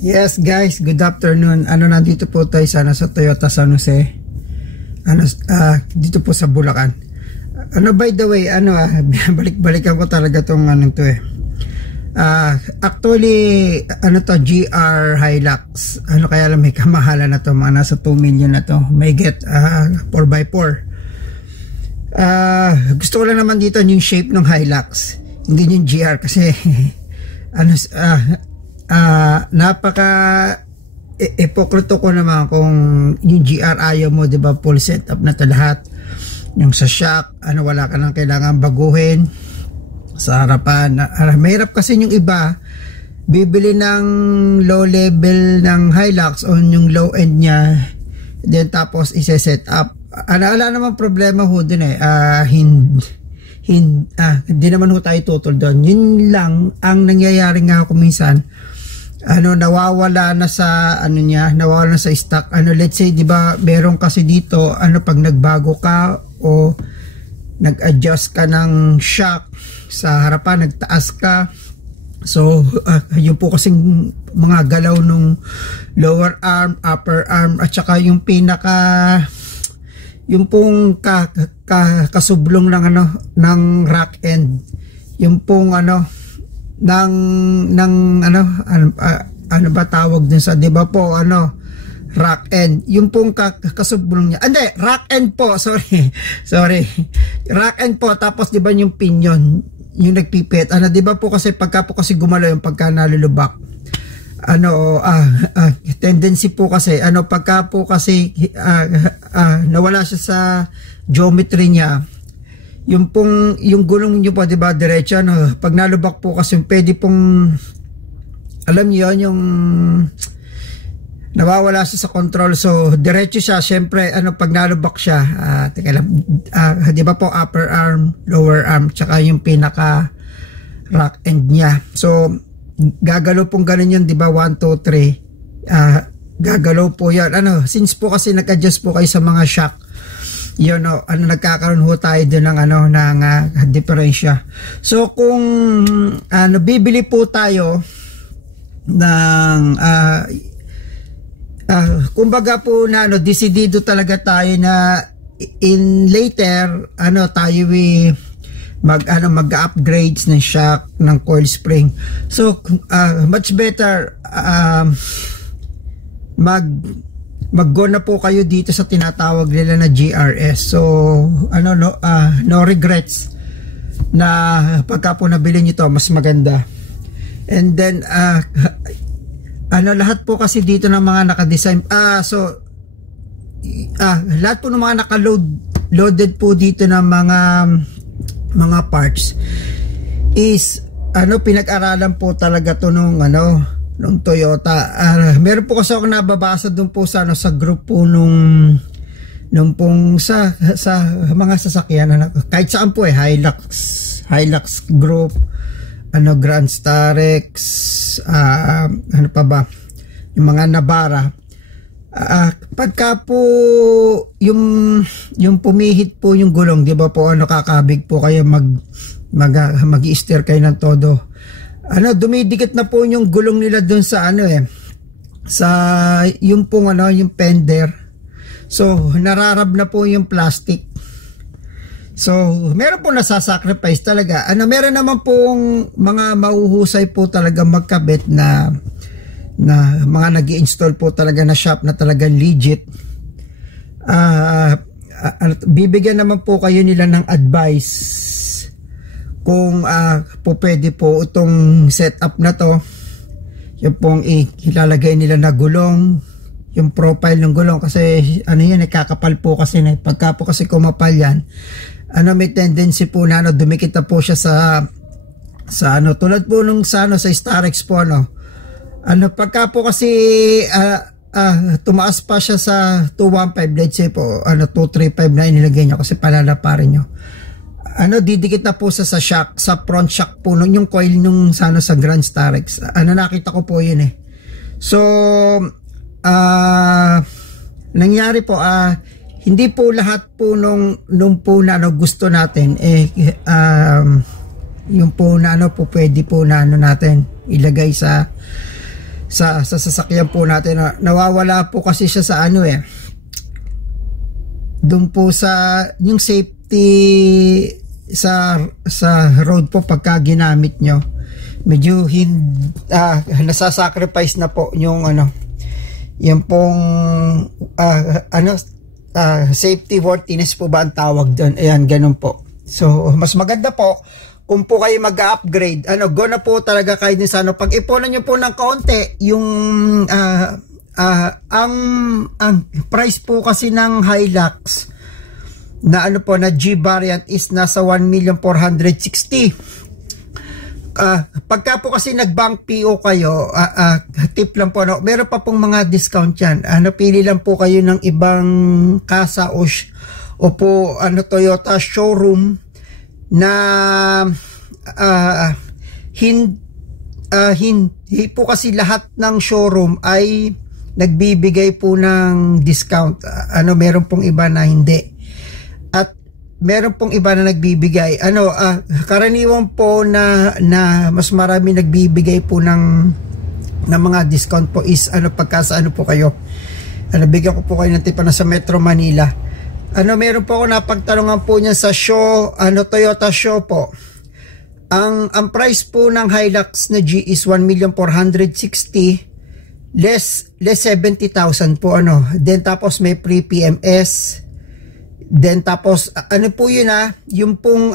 Yes guys, good afternoon. Nandito po tayo sa Toyota San Jose. Dito po sa Bulacan. By the way, balik-balikan ko talaga tong to eh. Actually, GR Hilux. Kaya lang may kamahalan na to, mga nasa 2 million na to. May get 4x4. Gusto ko lang naman dito yung shape ng Hilux. Hindi yung GR kasi napaka epokrito ko naman kung yung GR ayaw mo, 'di ba? Full setup na to lahat. Yung sa shock, wala ka nang kailangan baguhin sa harapan. Mahirap kasi yung iba bibili ng low level ng Hilux o yung low end niya, then tapos i-set up. Wala naman problema ho dun eh. Hindi naman ho tayo tutol doon. Yun lang ang nangyayari nga ako minsan. Nawawala na sa nawawala na sa stock. Let's say, 'di ba, meron kasi dito pag nagbago ka o nag-adjust ka ng shock sa harapan, nagtaas ka. So, yun po kasing mga galaw nung lower arm, upper arm, at saka yung yung pong kasublong ng rack end, yung pong ba tawag din sa, 'di ba po, rack end, yung pong kasublong niya, rack end po, sorry rack end po. Tapos 'di ba yung pinion, yung nagpipit, 'di ba po, kasi pagka po kasi gumalaw yung pagka nalulubak, tendency po kasi pagka po kasi nawala siya sa geometry niya, yung gulong niyo po, 'di ba, diretso, pag nalubak po kasi pwede pong, alam niyo yun, yung nawawala siya sa control. So diretso siya, syempre pag nalubak siya, teka lang, 'di ba po, upper arm, lower arm, tsaka yung pinaka rack end niya. So gagalaw pong ganun yun, 'di ba, 1, 2, 3, gagalaw po yan. Since po kasi nag-adjust po kayo sa mga shock, yun, nagkakaroon ho tayo din ng ng diferensya. So kung bibili po tayo ng kumbaga po na desidido talaga tayo na in later tayo mag-upgrades ng shock, ng coil spring. So much better mag-go na po kayo dito sa tinatawag nila na GRS. So no regrets na pagka po nabili nyo to, mas maganda. And then lahat po kasi dito ng mga naka-design, lahat po ng mga loaded po dito ng mga parts is pinag-aralan po talaga to nung Toyota. Meron po kasi ako nababasa dun po sa group po nung pong sa mga sasakyan, kahit saan po Hilux group, Grand Starex, pa ba, yung mga Navara. Pagka po yung pumihit po yung gulong, 'di ba po, kakabig po kayo, mag-i-steer kayo ng todo. Dumidikit na po yung gulong nila doon sa sa yung pong yung fender. So nararab na po yung plastic. So meron po nasasacrifice talaga. Meron naman pong mga mahuhusay po talaga magkabit na mga nag-i-install po talaga na shop na talagang legit. Bibigyan naman po kayo nila ng advice kung po pwede po itong setup na to, yung pong ilalagay nila na gulong, yung profile ng gulong, kasi yan, kakapal po kasi pagka po kasi kumapal yan, may tendency po na dumikit na po siya sa tulad po nung sa Starex po, pagka po kasi tumaas pa siya sa 215, let's say po 235 na inilagay nyo kasi palalaparin nyo, didikit na po sa shock, sa front shock po yung coil nung sa Grand Starex. Nakita ko po yun So nangyari po, hindi po lahat po nung po na gusto natin yung po na po pwede po na natin ilagay sa sa sasakyan po natin. Nawawala po kasi siya sa ano doon po sa yung safety sa road po pagka ginamit nyo. Medyo nasasacrifice na po yung yung pong safety worthiness po ba ang tawag doon. Ayan, ganun po. So, mas maganda po kung po kayo mag-upgrade, go na po talaga kayo din sa pag-ipunan nyo po ng kaunti, yung ang price po kasi ng Hilux na na G variant is nasa 1,460,000. Pagka po kasi nag-bank PO kayo, tip lang po, meron pa pong mga discount yan. Pili lang po kayo ng ibang kasa o po Toyota showroom na hindi po kasi lahat ng showroom ay nagbibigay po ng discount. Meron pong iba na hindi. At meron pong iba na nagbibigay. Karaniwan po na mas marami nagbibigay po ng mga discount po is pagka sa po kayo. Bigyan ko po kayo ng tipa na sa Metro Manila. Meron po ako napagtanungan po niya sa show, Toyota show po. Ang price po ng Hilux na G is 1,460,000 less 70,000 po Then tapos may pre-PMS. Then tapos po yun yung pong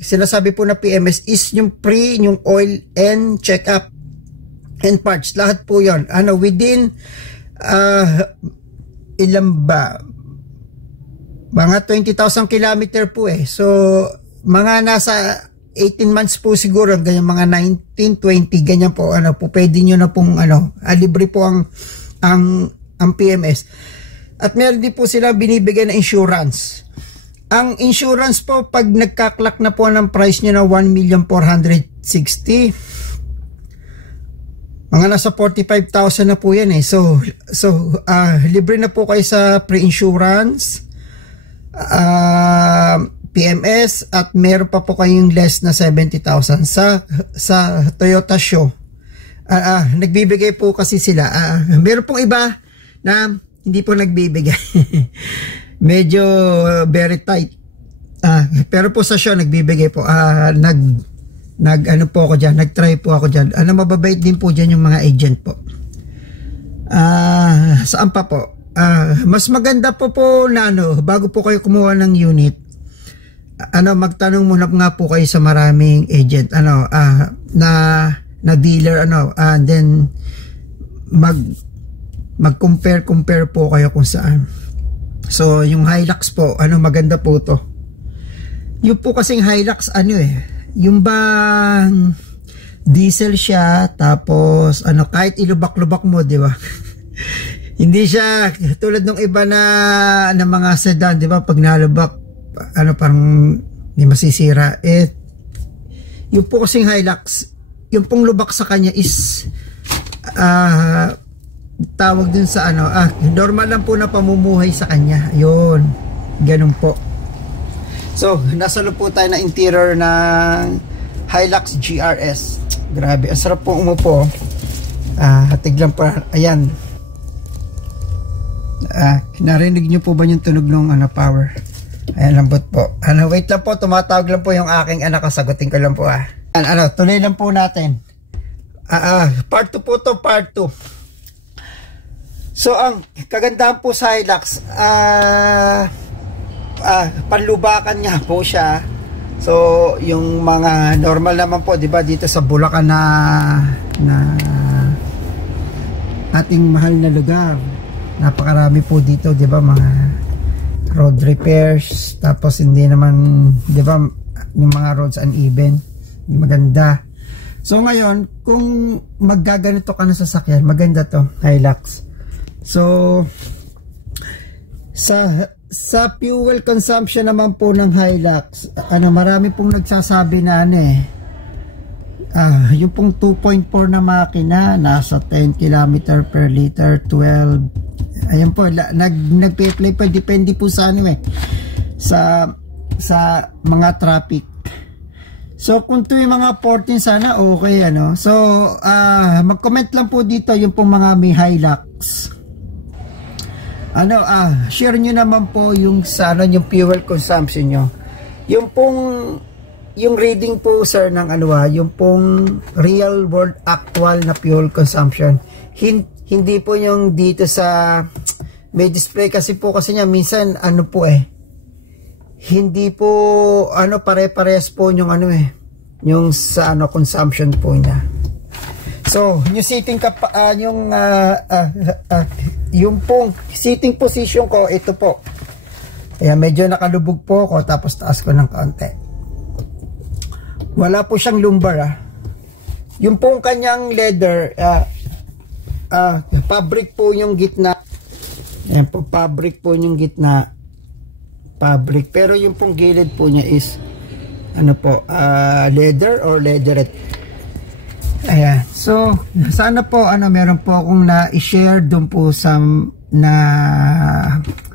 sinasabi po na PMS is yung yung oil and check-up and parts. Lahat po yun. Within ilan ba? Mga 20,000 kilometer po So, mga nasa 18 months po siguro, ganyan mga 19, 20, ganyan po, po pwede nyo na pong, libre po ang PMS. At meron din po sila binibigay na insurance. Ang insurance po, pag nagkaklak na po ng price nyo na 1,460,000, mga nasa 45,000 na po yan So, libre na po kayo sa pre-insurance, PMS, at meron pa po kayong less na 70,000 sa Toyota show. Nagbibigay po kasi sila. Meron pong iba na hindi po nagbibigay. Medyo very tight. Pero po sa show nagbibigay po. Po ako dyan, nag-try po ako dyan. Mababait din po dyan yung mga agent po. Saan pa po? Mas maganda po na bago po kayo kumuha ng unit, magtanong muna nga po kayo sa maraming agent, na dealer, and then mag-compare po kayo kung saan. So, yung Hilux po, maganda po to. Yung po kasing Hilux, yung bang diesel siya, tapos kahit ilubak-lubak mo, di ba? Hindi siya tulad ng iba na mga sedan, di ba? Pag nalubak, parang may masisira. Yung po kasing Hilux, yung pong lubak sa kanya is tawag dun sa normal lang po na pamumuhay sa kanya. Yun, ganun po. So, nasa loob po tayo na interior ng Hilux GRS. Grabe, ang sarap po umupo. Hatig lang po. Ayan. Narinig nyo po ba yung tunog ng power? Ayan, lambot po. Wait lang po, tumatawag lang po yung aking anak. Sagutin ko lang po. Tuloy lang po natin. Part 2 po to, part 2. So, ang kagandahan po sa Hilux, panlubakan nga po siya. So, yung mga normal naman po, 'di ba, dito sa Bulacan na ating mahal na lugar. Napakarami po dito, 'di ba, mga road repairs, tapos hindi naman, 'di ba, yung mga roads uneven, maganda. So ngayon, kung maggaganito ka na sasakyan, maganda 'to, Hilux. So sa fuel consumption naman po ng Hilux, marami pong nagsasabi na yung pong 2.4 na makina nasa 10 km per liter, 12. Ayun po, nagpe-play pa, depende po sa sa mga traffic. So kung ito yung mga 14 sana okay ano. So mag-comment lang po dito yung pong mga may Hilux. Ano share nyo naman po yung sa ano yung fuel consumption nyo. Yung pong yung reading po sir ng ano yung pong real world actual na fuel consumption. Hindi po yung dito sa may display kasi niya minsan ano po hindi po ano pare-parehas po yung ano yung sa ano consumption po niya. So yung sitting yung pong sitting position ko ito po. Ayan, medyo nakalubog po ako tapos taas ko ng kaunti. Wala po siyang lumbar yung pong kanyang leather fabric po yung gitna. Ayan po, fabric po yung gitna. Fabric. Pero yung pong gilid po niya is ano po, leather or leatherette. Ayan. So, sana po meron po akong na-share doon po sa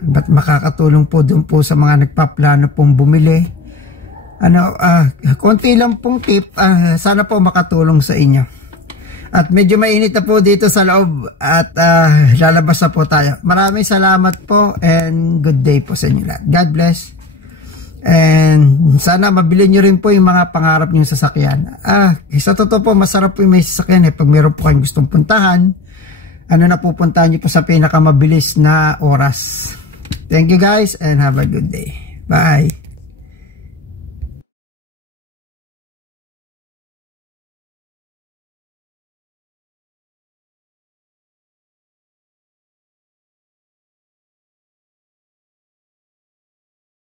ba't makakatulong po doon po sa mga nagpaplano pong bumili. Konti lang pong tip. Sana po makatulong sa inyo. At medyo mainit na po dito sa loob at lalabas na po tayo. Maraming salamat po and good day po sa inyo lahat. God bless. And sana mabili nyo rin po yung mga pangarap nyo sasakyan. Sa totoo po, masarap po yung may sasakyan pag meron po kayong gustong puntahan, napupuntahan nyo po sa pinakamabilis na oras. Thank you guys and have a good day. Bye.